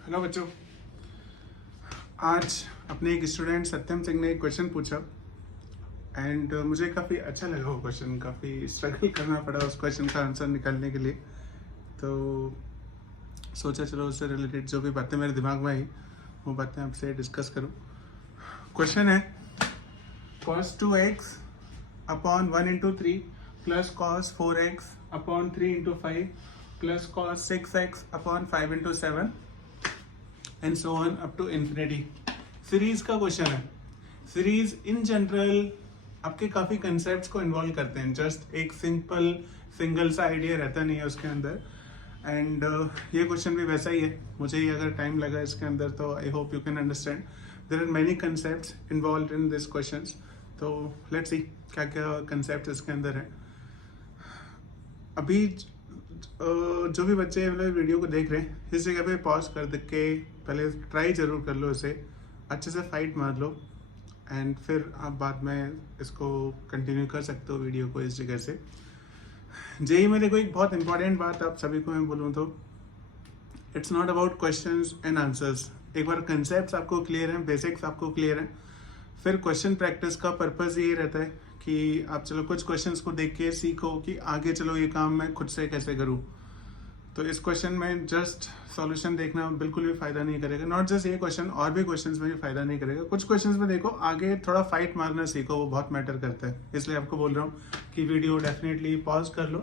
Hello बच्चों। आज अपने एक स्टूडेंट सत्यम सिंह ने एक क्वेश्चन पूछा एंड मुझे काफ़ी अच्छा लगा वो क्वेश्चन। काफ़ी स्ट्रगल करना पड़ा उस क्वेश्चन का आंसर निकालने के लिए। तो सोचा चलो उससे रिलेटेड जो भी बातें मेरे दिमाग में आई वो बातें आपसे डिस्कस करूं। क्वेश्चन है cos 2x upon 1 into 3 plus cos 4x upon 3 into 5 plus cos 6x upon 5 into 7 and so on up to infinity. Series का क्वेश्चन है। सीरीज इन जनरल आपके काफ़ी कंसेप्ट्स को इन्वॉल्व करते हैं। जस्ट एक सिंगल सा आइडिया रहता नहीं है उसके अंदर। एंड ये क्वेश्चन भी वैसा ही है। मुझे ही अगर टाइम लगा इसके अंदर तो I hope you can understand there are many concepts involve in this questions. तो लेट्स सी क्या क्या कंसेप्ट इसके अंदर है। अभी जो भी बच्चे मतलब वीडियो को देख रहे हैं इस जगह पे पॉज कर दे के पहले ट्राई जरूर कर लो, इसे अच्छे से फाइट मार लो एंड फिर आप बाद में इसको कंटिन्यू कर सकते हो वीडियो को इस जगह से। जेई में देखो एक बहुत इंपॉर्टेंट बात आप सभी को मैं बोलूँ तो it's not about questions and answers. एक बार कंसेप्ट्स आपको क्लियर हैं, बेसिक्स आपको क्लियर हैं, फिर क्वेश्चन प्रैक्टिस का पर्पस यही रहता है कि आप चलो कुछ क्वेश्चंस को देख के सीखो कि आगे चलो ये काम मैं खुद से कैसे करूँ। तो इस क्वेश्चन में जस्ट सॉल्यूशन देखना बिल्कुल भी फायदा नहीं करेगा। नॉट जस्ट ये क्वेश्चन, और भी क्वेश्चंस में भी फायदा नहीं करेगा। कुछ क्वेश्चंस में देखो आगे थोड़ा फाइट मारना सीखो, वो बहुत मैटर करता है। इसलिए आपको बोल रहा हूँ कि वीडियो डेफिनेटली पॉज कर लो,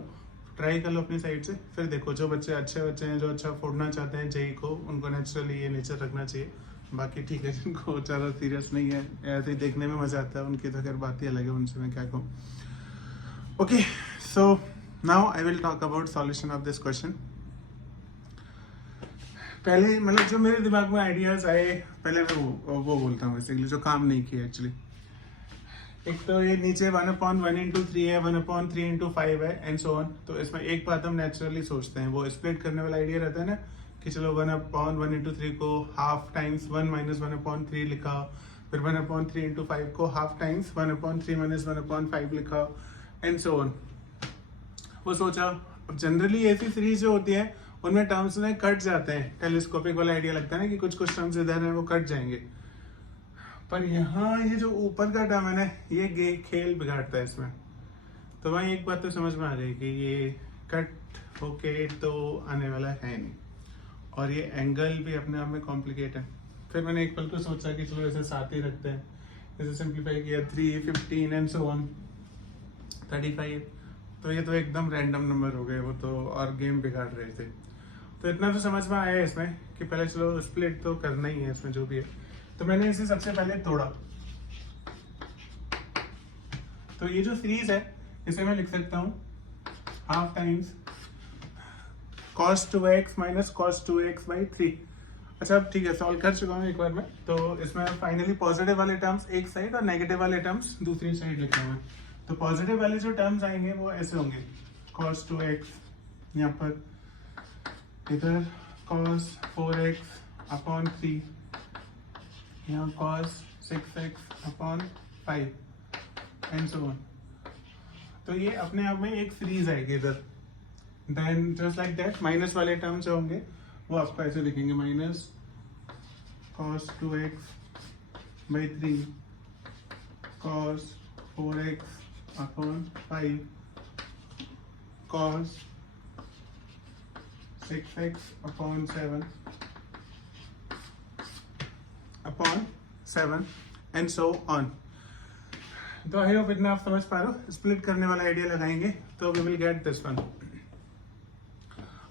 ट्राई कर लो अपनी साइड से, फिर देखो। जो अच्छे बच्चे हैं जो अच्छा फोड़ना चाहते हैं जेई को, उनको नेचुरली ये नेचर रखना चाहिए। बाकी ठीक है, जिनको ज़्यादा सीरियस नहीं है, ऐसे ही देखने में मजा आता है, उनकी तो खैर बात ही अलग है, उनसे मैं क्या कहूँ। Okay, so now I will talk about solution of this question. पहले मतलब जो मेरे दिमाग में आइडियाज आए, पहले मैं वो बोलता हूँ बेसिकली जो काम नहीं किया एक्चुअली। एक तो ये नीचे 1/1 इंटू 3 है, 1/3 इंटू 5 है एंड सो ऑन। तो इसमें एक बात हम नेचुरली सोचते हैं, वो स्प्लिट करने वाला आइडिया रहता है ना कि चलो 1/1 इंटू 3 को हाफ टाइम्स 1 माइनस 1/3 लिखा, फिर 1/3 इंटू 5 को हाफ टाइम्स 1/3 माइनस 1/5 लिखा एंड सो ऑन। वो सोचा। अब जनरली ऐसी सीरीज जो होती है उनमें टर्म्स में कट जाते हैं। टेलीस्कोपिक वाला आइडिया लगता है ना कि कुछ टर्म्स इधर हैं वो कट जाएंगे, पर यहाँ ये जो ऊपर का टर्म है ना ये खेल बिगाड़ता है इसमें। तो वही एक बात तो समझ में आ गई कि ये कट होके तो आने वाला है नहीं, और ये एंगल भी अपने आप में कॉम्प्लिकेट है। फिर मैंने एक पल को सोचा कि चलो ऐसे साथ ही रखते हैं, जैसे सिंप्लीफाई किया 3, 15 एंड सो ऑन 35। तो ये तो एकदम रैंडम नंबर हो गए, वो तो और गेम बिगाड़ रहे थे। तो इतना तो समझ में आया इसमें कि पहले चलो स्प्लिट तो करना ही है इसमें जो भी है। तो मैंने इसे सबसे पहले तोड़ा। तो ये जो सीरीज है इसे मैं लिख सकता हूँ half times cos 2x minus cos 2x by 3। अच्छा अब ठीक है, सॉल्व कर चुका हूँ एक बार में। तो इसमें फाइनली पॉजिटिव वाले टर्म्स एक साइड और नेगेटिव वाले टर्म्स दूसरी साइड लिखे हुए। तो पॉजिटिव वाले जो टर्म्स आएंगे वो ऐसे होंगे cos 2x, यहाँ पर इधर cos 4x अपॉन 3, यहाँ cos 6x upon 5 and so on. तो ये अपने आप में एक सीरीज आएगी इधर। Then just like that minus वाले टर्म जो होंगे वो आपको ऐसे लिखेंगे minus cos 2x by 3 cos 4x upon 5 cos 6x upon 7 and so on. तो आई होप इतना आप समझ पा रहे हो। स्प्लिट करने वाला आइडिया लगाएंगे तो we will get this one.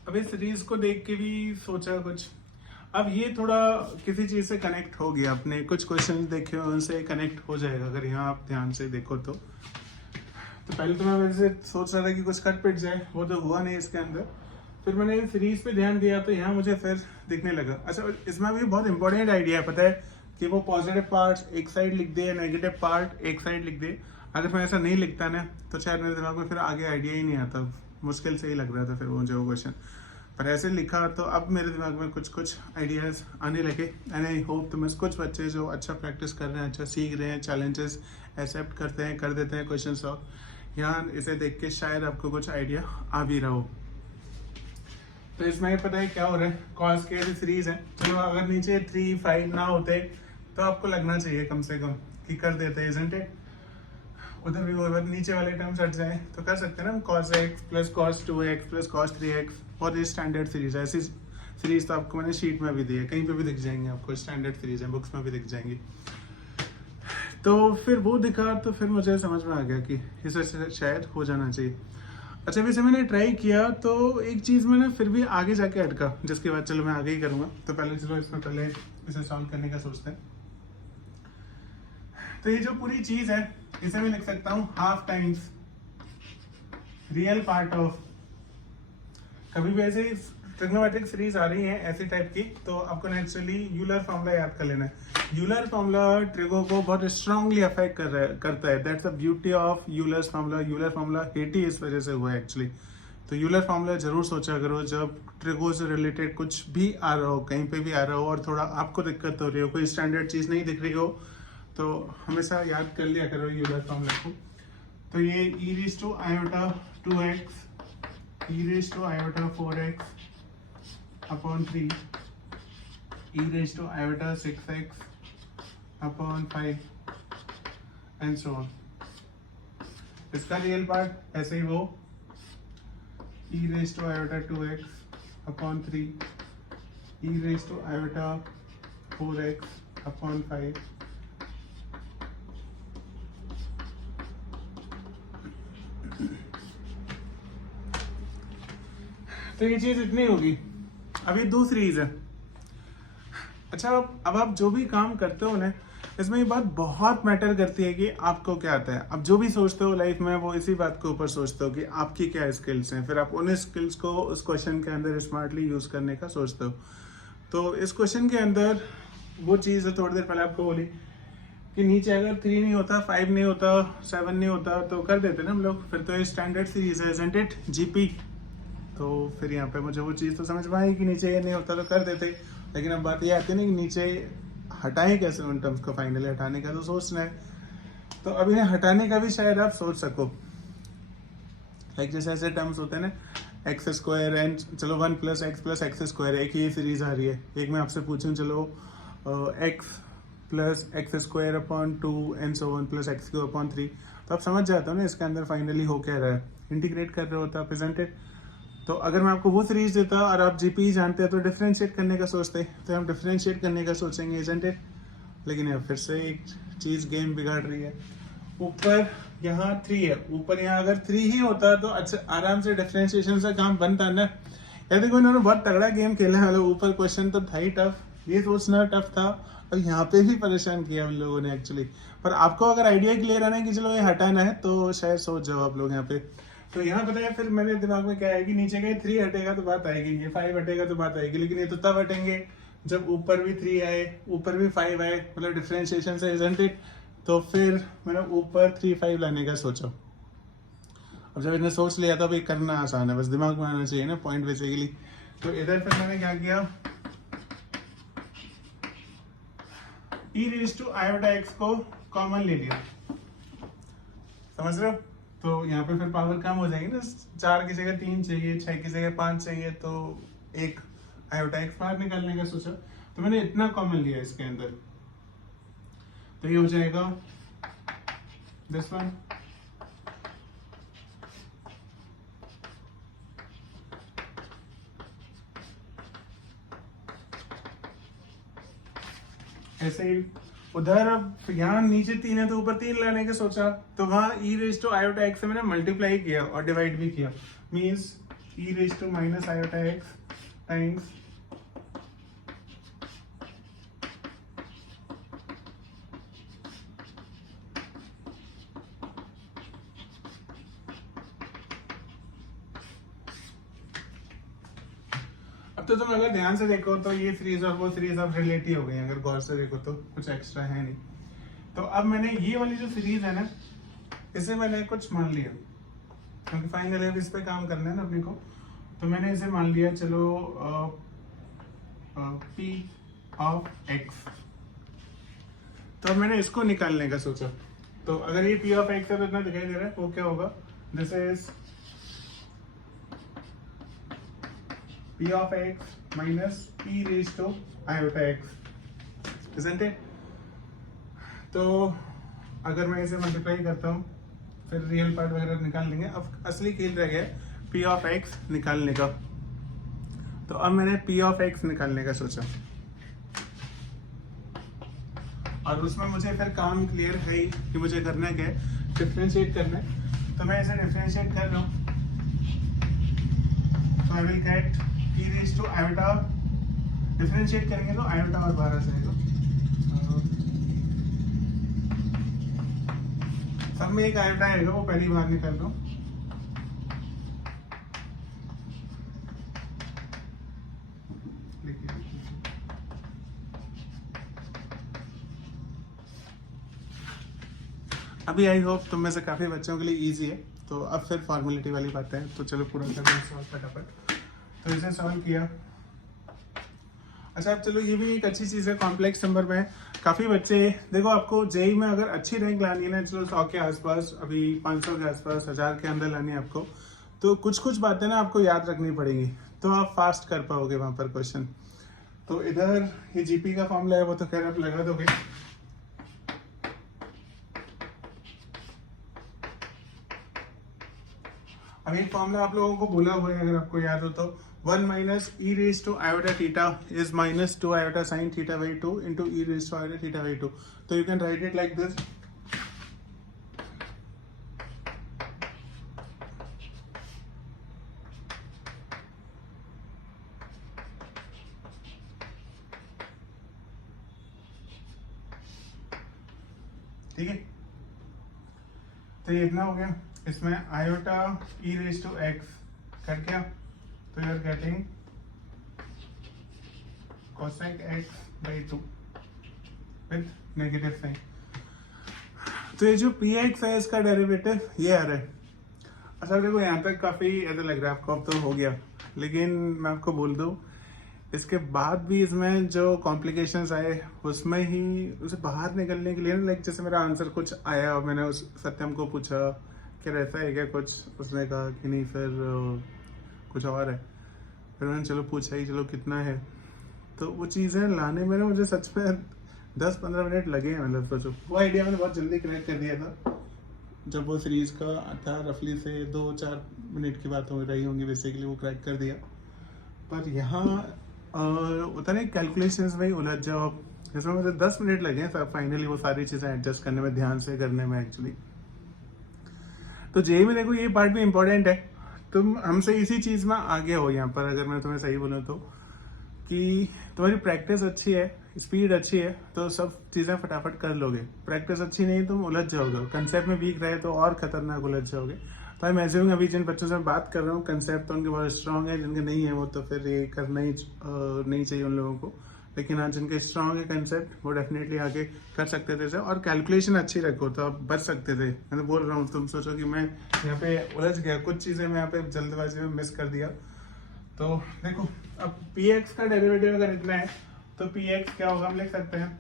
अब इस सीरीज को देख के भी सोचा कुछ। अब ये थोड़ा किसी चीज से कनेक्ट हो गया, अपने कुछ क्वेश्चंस देखे उनसे कनेक्ट हो जाएगा अगर यहाँ आप ध्यान से देखो तो। पहले तो मैं वैसे सोच रहा था कि कुछ कट पिट जाए, वो तो हुआ नहीं इसके अंदर। फिर मैंने सीरीज पे ध्यान दिया तो यहाँ मुझे फिर दिखने लगा। अच्छा इसमें भी बहुत इंपॉर्टेंट आइडिया है, पता है कि वो पॉजिटिव पार्ट एक साइड लिख दे, नेगेटिव पार्ट एक साइड लिख दे। अगर मैं ऐसा नहीं लिखता ना तो शायद मेरे दिमाग में फिर आगे आइडिया ही नहीं आता, मुश्किल से ही लग रहा था फिर मुझे वो क्वेश्चन। पर ऐसे लिखा तो अब मेरे दिमाग में कुछ आइडियाज आने लगे एंड आई होप तो मैं कुछ बच्चे जो अच्छा प्रैक्टिस कर रहे हैं, अच्छा सीख रहे हैं, चैलेंजेस एक्सेप्ट करते हैं, कर देते हैं क्वेश्चन सॉल्व, यहाँ इसे देख के शायद आपको कुछ आइडिया आ भी रहा हो। तो इसमें ये पता है क्या हो रहा है, कॉस के ऐसी सीरीज है। चलो अगर नीचे 3 5 ना होते तो आपको लगना चाहिए कम से कम कि कर देते, इजंट इट। उधर भी अगर नीचे वाले टर्म्स हट जाए तो कर सकते हैं ना हम, cos x plus cos 2x plus cos 3x। और ये स्टैंडर्ड सीरीज है, ऐसी सीरीज तो आपको मैंने शीट में भी दी है, कहीं पे भी दिख जाएंगे आपको, स्टैंडर्ड सीरीज है, बुक्स में भी दिख जाएंगी। तो फिर वो दिखा तो फिर मुझे समझ में आ गया कि इसे शायद हो जाना चाहिए। अच्छा वैसे मैंने ट्राई किया तो एक चीज़ मैंने फिर भी आगे जाके अटका, जिसके बाद चलो मैं आगे ही करूँगा। तो पहले चलो इसमें पहले इसे सॉल्व करने का सोचते हैं। तो ये जो पूरी चीज़ है इसे मैं लिख सकता हूँ half times real part of, कभी भी ऐसे ट्रिग्नोमेट्रिक सीरीज आ रही है ऐसी टाइप की तो आपको नेचुरली यूलर फॉर्मूला याद कर लेना है। यूलर फॉर्मूला ट्रिगो को बहुत स्ट्रांगली अफेक्ट करता है। That's the beauty of Euler's formula. Euler formula हेट ही इस वजह से हुआ है एक्चुअली। तो यूलर फॉर्मूला जरूर सोचा करो जब ट्रिगो से रिलेटेड कुछ भी आ रहा हो, कहीं पे भी आ रहा हो और थोड़ा आपको दिक्कत हो रही हो, कोई स्टैंडर्ड चीज़ नहीं दिख रही हो, तो हमेशा याद कर लिया करो यूलर फॉर्मूला को। तो ये e raised to iota 2x, e raised to iota 4x upon 3, e raised to iota 6x upon 5 and so on। इसका रियल पार्ट ऐसे ही वो e raised to iota 2x upon 3, e raised to iota 4x upon 5 तो ये चीज इतनी होगी। अभी दूसरी चीज है। अच्छा अब आप जो भी काम करते हो ना, इसमें ये बात बहुत मैटर करती है कि आपको क्या आता है। अब जो भी सोचते हो लाइफ में वो इसी बात के ऊपर सोचते हो कि आपकी क्या स्किल्स हैं, फिर आप उन स्किल्स को उस क्वेश्चन के अंदर स्मार्टली यूज करने का सोचते हो। तो इस क्वेश्चन के अंदर वो चीज़ है, थोड़ी देर पहले आपको बोली कि नीचे अगर 3 नहीं होता, 5 नहीं होता, 7 नहीं होता तो कर देते ना हम लोग। फिर तो ये स्टैंडर्ड सीरीज है, इजंट इट, जीपी। तो फिर यहाँ पे मुझे वो चीज़ तो समझ में आई कि नीचे ये नहीं होता तो कर देते। लेकिन अब बात ये आती है ना कि नीचे हटाएं कैसे उन टर्म्स को, फाइनली हटाने का तो सोचना है। तो अब इन्हें हटाने का भी शायद आप सोच सको। लाइक जैसे ऐसे टर्म्स होते हैं ना, एक्स स्क्वायर एंड चलो 1 प्लस एक्स स्क्वायर, एक ही सीरीज आ रही है। एक मैं आपसे पूछूं चलो x plus x square upon 2 and so 1 plus x Q upon 3, तो आप समझ जाते हो ना इसके अंदर फाइनली हो क्या रहा है, इंटीग्रेट कर रहे होता प्रेजेंटेड। तो अगर मैं आपको वो सीरीज देता और आप जीपी जानते हैं तो डिफरेंशिएट करने का सोचते, तो हम डिफरेंशिएट करने का सोचेंगे, इजंट इट। लेकिन यार फिर से एक चीज गेम बिगाड़ रही है। ऊपर यहाँ 3 है, ऊपर यहाँ अगर 3 ही होता तो अच्छा आराम से डिफरेंशिएशन से काम बनता ना। यार देखो इन्होंने बहुत तगड़ा गेम खेला है। ऊपर क्वेश्चन तो था ही टफ, ये सोचना टफ था, और यहाँ पे भी परेशान किया उन लोगों ने एक्चुअली। पर आपको अगर आइडिया क्लियर है ना कि चलो ये हटाना है तो शायद सोच जाओ आप लोग यहाँ पे। तो यहाँ पता है फिर मेरे दिमाग में क्या है कि नीचे का 3 हटेगा तो बात आएगी, ये 5 हटेगा तो बात आएगी। लेकिन ये तो तब हटेंगे जब ऊपर भी 3 आए, ऊपर भी 5 आए, मतलब डिफरेंशिएशन से, इजंट इट। तो फिर मैंने ऊपर 3 5 लाने का सोचा। अब जब इन्हें सोच लिया तो भाई करना आसान है, बस दिमाग में आना चाहिए ना पॉइंट बेसिकली। तो इधर फिर मैंने क्या किया, e raise to iota x को कॉमन ले लिया, समझ रहे हो। तो यहाँ पे फिर पावर कम हो जाएगी ना, 4 की जगह 3 चाहिए, 6 की जगह 5 चाहिए, तो एक आयोटा x बाहर निकालने का सोचा। तो मैंने इतना कॉमन लिया इसके अंदर, तो ये हो जाएगा दिस वन। ऐसे ही उधर अब यहाँ नीचे 3 है तो ऊपर 3 लाने का सोचा, तो वहां e raise to iota x से मैंने मल्टीप्लाई किया और डिवाइड भी किया। Means e raise to minus iota x times तो तुम अगर ध्यान से देखो तो ये सीरीज और वो सीरीज अब रिलेट ही हो गई, अगर गौर से देखो तो कुछ एक्स्ट्रा है नहीं। तो अब मैंने ये वाली जो सीरीज है ना, इसे मैंने कुछ मान लिया क्योंकि फाइनल अब इस पे काम करना है ना अपने को। तो मैंने इसे मान लिया चलो p ऑफ x। तो अब मैंने इसको निकालने का सोचा। तो अगर ये p ऑफ x है तो इतना दिखाई दे रहा है, वो क्या होगा, this is p of x minus e raised to iota x, isn't it? तो अगर मैं इसे मल्टीप्लाई करता हूँ फिर रियल पार्ट वगैरह निकाल लेंगे। अब असली खेल रह गया p ऑफ x निकालने का। तो अब मैंने p ऑफ x निकालने का सोचा और उसमें मुझे फिर काम क्लियर है ही कि मुझे करना क्या है, डिफरेंशिएट करना है। तो मैं इसे डिफरेंशिएट कर रहा हूँ। तो I will get e raise to iota, differentiate करेंगे तो आयोटा और 12 जाएगा। सब में एक आयोटा आएगा, वो पहली बार निकाल रहा हूँ। अभी आई होप तुम में से काफ़ी बच्चों के लिए इजी है। तो अब फिर फॉर्मेलिटी वाली बात है, तो चलो पूरा करते हैं सॉल्व फटाफट। तो इसे सॉल्व किया। अच्छा अब चलो ये भी एक अच्छी चीज़ है, कॉम्प्लेक्स नंबर में काफ़ी बच्चे, देखो आपको जेई में अगर अच्छी रैंक लानी है ना, चलो 100 के आसपास, अभी 500 के आसपास, 1000 के अंदर लानी है आपको, तो कुछ कुछ बातें ना आपको याद रखनी पड़ेंगी, तो आप फास्ट कर पाओगे वहाँ पर क्वेश्चन। तो इधर ये जीपी का फॉर्मूला है, वो तो खैर आप लगा दोगे। अब एक फॉर्मूला आप लोगों को बोला हुआ है, अगर आपको याद हो तो 1 minus e raise to iota theta is minus 2 iota sine theta by 2 into e raise to iota theta by 2। तो you can write it like this. ठीक है, तो ये इतना हो गया। इसमें iota e raise to x कर क्या, तो you are getting cosec x by 2 with negative sign. तो ये जो पी एक्स है इसका डेरिवेटिव ये आ रहा है। अच्छा देखो यहाँ तक काफ़ी ऐसा लग रहा है आपको, अब तो हो गया, लेकिन मैं आपको बोल दूँ इसके बाद भी इसमें जो कॉम्प्लिकेशंस आए उसमें ही उसे बाहर निकलने के लिए ना, लाइक जैसे मेरा आंसर कुछ आया और मैंने उस सत्यम को पूछा कि ऐसा है क्या कुछ, उसने कहा कि नहीं, फिर कुछ और है, फिर मैंने चलो पूछा ही, चलो कितना है। तो वो चीज़ें लाने में ना मुझे सच में 10-15 मिनट लगे हैं। मतलब सोचो वो आइडिया मैंने बहुत जल्दी क्रैक कर दिया था जब वो सीरीज़ का था, रफली से 2-4 मिनट की बात हो रही होंगी, बेसिकली वो क्रैक कर दिया। पर यहाँ होता नहीं कैलकुलेशंस में ही उलझ जाओ, इसमें मुझे 10 मिनट लगे हैं फाइनली वो सारी चीज़ें एडजस्ट करने में, ध्यान से करने में एक्चुअली। तो जेई में देखो ये पार्ट भी इम्पोर्टेंट है, तुम हमसे इसी चीज़ में आगे हो यहाँ पर, अगर मैं तुम्हें सही बोलूँ तो, कि तुम्हारी प्रैक्टिस अच्छी है, स्पीड अच्छी है, तो सब चीज़ें फटाफट कर लोगे। प्रैक्टिस अच्छी नहीं तुम उलझ जाओगे, कंसेप्ट में वीक रहे तो और खतरनाक उलझ जाओगे। तो मैं एज्यूमिंग अभी जिन बच्चों से बात कर रहा हूँ कंसेप्ट तो उनके बहुत स्ट्रांग है, जिनके नहीं है वो तो फिर ये करना ही नहीं चाहिए उन लोगों को। लेकिन हाँ जिनके स्ट्रांग है कंसेप्ट वो डेफिनेटली आगे कर सकते थे, और कैलकुलेशन अच्छी रखो तो आप बच सकते थे। मैं तो बोल रहा हूँ, तुम सोचो कि मैं यहाँ पे उलझ गया, कुछ चीज़ें मैं यहाँ पे जल्दबाजी में मिस कर दिया। तो देखो अब पी एक्स का डेरिवेटिव अगर इतना है तो पी एक्स क्या होगा, हम लिख सकते हैं,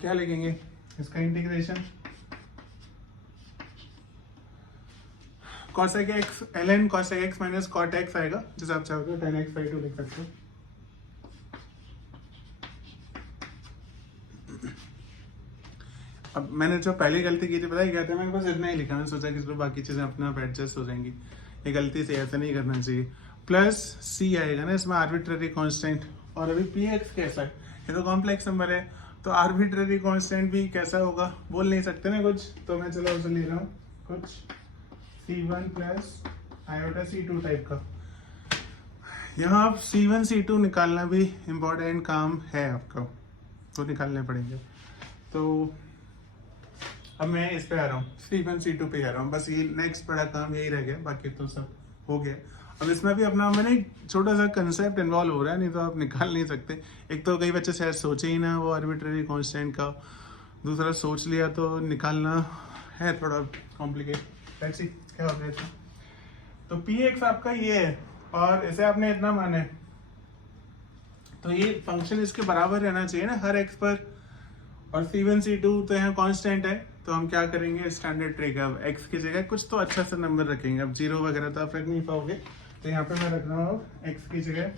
क्या लिखेंगे, इसका integration cosec x ln cosec x minus cot x आएगा, जैसे आप चाहोगे 10x बाई 2 लिख सकते हो। अब मैंने जो पहली गलती की थी पता है क्या था, मैंने बस इतना ही लिखा, मैंने सोचा कि चलो बाकी चीज़ें अपने आप एडजस्ट हो जाएंगी, ये गलती से ऐसा नहीं करना चाहिए। प्लस सी आएगा ना इसमें आर्बिट्ररी कांस्टेंट, और अभी पी एक्स कैसा है, ये तो कॉम्प्लेक्स नंबर है, तो आर्बिट्ररी कांस्टेंट भी कैसा होगा बोल नहीं सकते ना कुछ, तो मैं चलो उसे ले रहा हूँ कुछ C1 plus iota C2 type का। यहाँ आप C1 C2 निकालना भी इम्पोर्टेंट काम है आपका, तो निकालने पड़ेंगे। तो अब मैं इस पे आ रहा हूँ, C1 C2 पे आ रहा हूँ, बस ये नेक्स्ट बड़ा काम यही रह गया, बाकी तो सब हो गया। अब इसमें भी अपना मैंने एक छोटा सा कंसेप्ट इन्वॉल्व हो रहा है, नहीं तो आप निकाल नहीं सकते। एक तो कई बच्चे शायद सोचे ही ना वो आर्बिट्ररी कांस्टेंट का, दूसरा सोच लिया तो निकालना है थोड़ा कॉम्प्लिकेट। लेट्स सी क्या हो गया। तो पी एक्स आपका ये है और इसे आपने इतना माना है, तो ये फंक्शन इसके बराबर रहना चाहिए ना हर एक्स पर, और C1 C2 तो यहाँ कांस्टेंट है, तो हम क्या करेंगे स्टैंडर्ड ट्रिक, अब एक्स की जगह कुछ तो अच्छा सा नंबर रखेंगे। अब जीरो वगैरह तो आप रख नहीं पाओगे, तो यहाँ पे मैं रख रहा हूँ x की जगह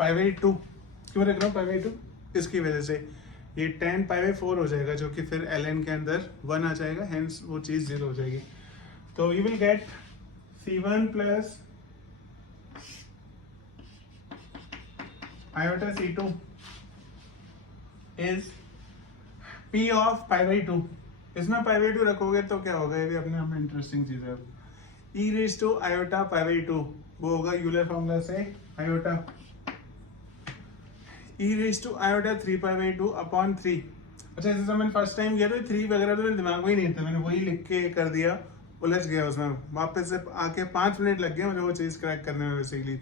π/2। क्यों रख रहा हूँ π/2? इसकी वजह से ये tan π/4 हो जाएगा, जो कि फिर ln के अंदर 1 आ जाएगा, हेंस वो चीज़ 0 हो जाएगी। तो you will get c1 plus iota c2 is p of π/2। इसमें π/2 रखोगे तो क्या होगा, ये भी अपने आप में इंटरेस्टिंग चीज है। e रेज़ टू iota π/2 वो होगा यूलर फॉर्मूला से iota e raise to iota 3π/2 upon 3। अच्छा, जैसे मैंने फर्स्ट टाइम किया तो 3 वगैरह तो मेरे दिमाग में ही नहीं था, मैंने वही लिख के कर दिया, उलझ गया उसमें। वापस से आके 5 मिनट लग गए मुझे वो चीज़ क्रैक करने में, बेसिकली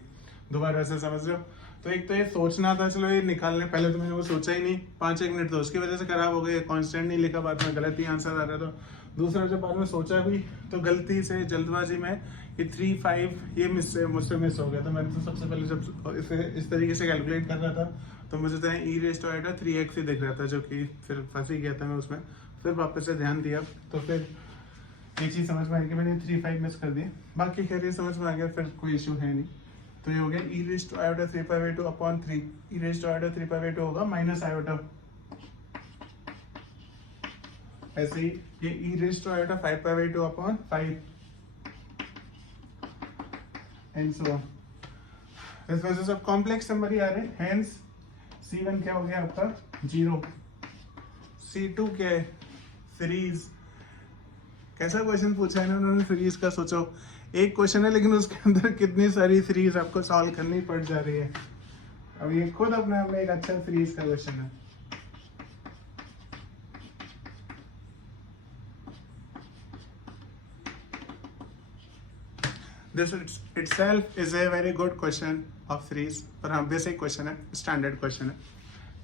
दोबारा से, समझ रहे हो। तो एक तो ये सोचना था, चलो ये निकालने, पहले तो मैंने वो सोचा ही नहीं, 5-1 मिनट तो उसकी वजह से खराब हो गए, कांस्टेंट नहीं लिखा, बाद में गलत ही आंसर आ रहा था। दूसरा जब बाद में सोचा भी तो गलती से जल्दबाजी में ये 3-5 ये मुझसे मिस हो गया। तो मैंने तो सबसे पहले जब इसे इस तरीके से कैलकुलेट कर रहा था तो मुझे तो e raise to iota 3x ही दिख रहा था, जो कि फिर फंस ही गया था मैं उसमें। फिर वापस से ध्यान दिया तो फिर ये चीज़ समझ में आई कि मैंने 3-5 मिस कर दिए। बाकी खैर ये समझ में आ गया, फिर कोई इशू है नहीं। तो ये हो गया e raise to iota 3π/2 upon 3। e raise to iota 3π/2 होगा माइनस iota, ऐसे ही ये e raise to iota 5π/2 upon 5 and so on. इस वजह से सब कॉम्प्लेक्स नंबर ही आ रहे हैं, हेंस c1 क्या हो गया आपका 0, c2 क्या है सीरीज। कैसा क्वेश्चन पूछा है ना उन्होंने सीरीज का, सोचो एक क्वेश्चन है लेकिन उसके अंदर कितनी सारी सीरीज आपको सॉल्व करनी पड़ जा रही है। अब ये खुद अपने आप में एक अच्छा सीरीज का क्वेश्चन है। This itself is a very good question of series, पर हाँ बेसिक क्वेश्चन है, स्टैंडर्ड क्वेश्चन है।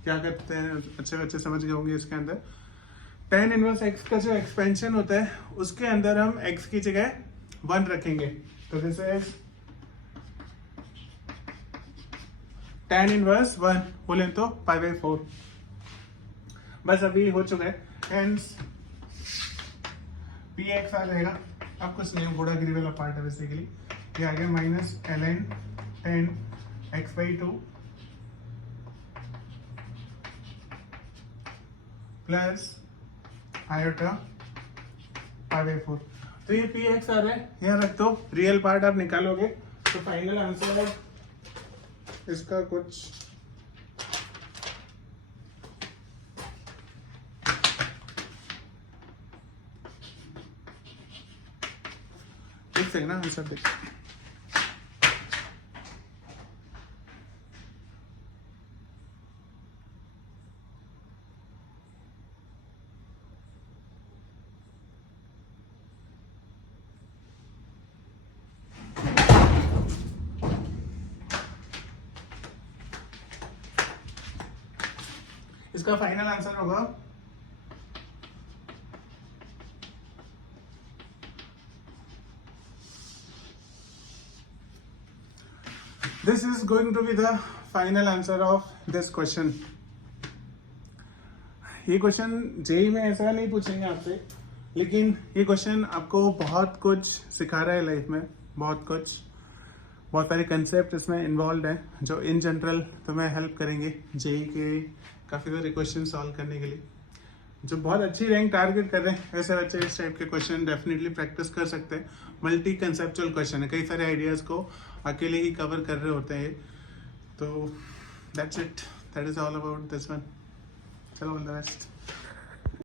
क्या करते हैं, अच्छे बच्चे समझ गए होंगे। इसके अंदर tan इनवर्स x का जो एक्सपेंशन होता है उसके अंदर हम x की जगह 1 रखेंगे। तो दिस इज tan इनवर्स 1 बोले तो π/4। बस अभी हो चुका है, हेंस px आ जाएगा। अब कुछ नहीं, गुणा गिरी वाला पार्ट है बेसिकली। ये आ गया minus ln tan x/2 plus iota π/4। तो ये px आ रहा है, यहाँ रख दो, रियल पार्ट आप निकालोगे तो फाइनल आंसर इसका कुछ देख सकते ना आंसर देख। इसका फाइनल आंसर होगा this is going to be the final answer of this question. ये क्वेश्चन जेई में ऐसा नहीं पूछेंगे आपसे, लेकिन ये क्वेश्चन आपको बहुत कुछ सिखा रहा है लाइफ में, बहुत सारे कंसेप्ट इसमें इन्वॉल्व हैं जो इन जनरल तुम्हें हेल्प करेंगे जेई के काफ़ी सारे क्वेश्चन सॉल्व करने के लिए। जो बहुत अच्छी रैंक टारगेट कर रहे हैं वैसे बच्चे इस टाइप के क्वेश्चन डेफिनेटली प्रैक्टिस कर सकते हैं। मल्टी कंसेप्चुअल क्वेश्चन है, कई सारे आइडियाज़ को अकेले ही कवर कर रहे होते हैं। तो that's it, that is all about this one. चलो ऑल द बेस्ट।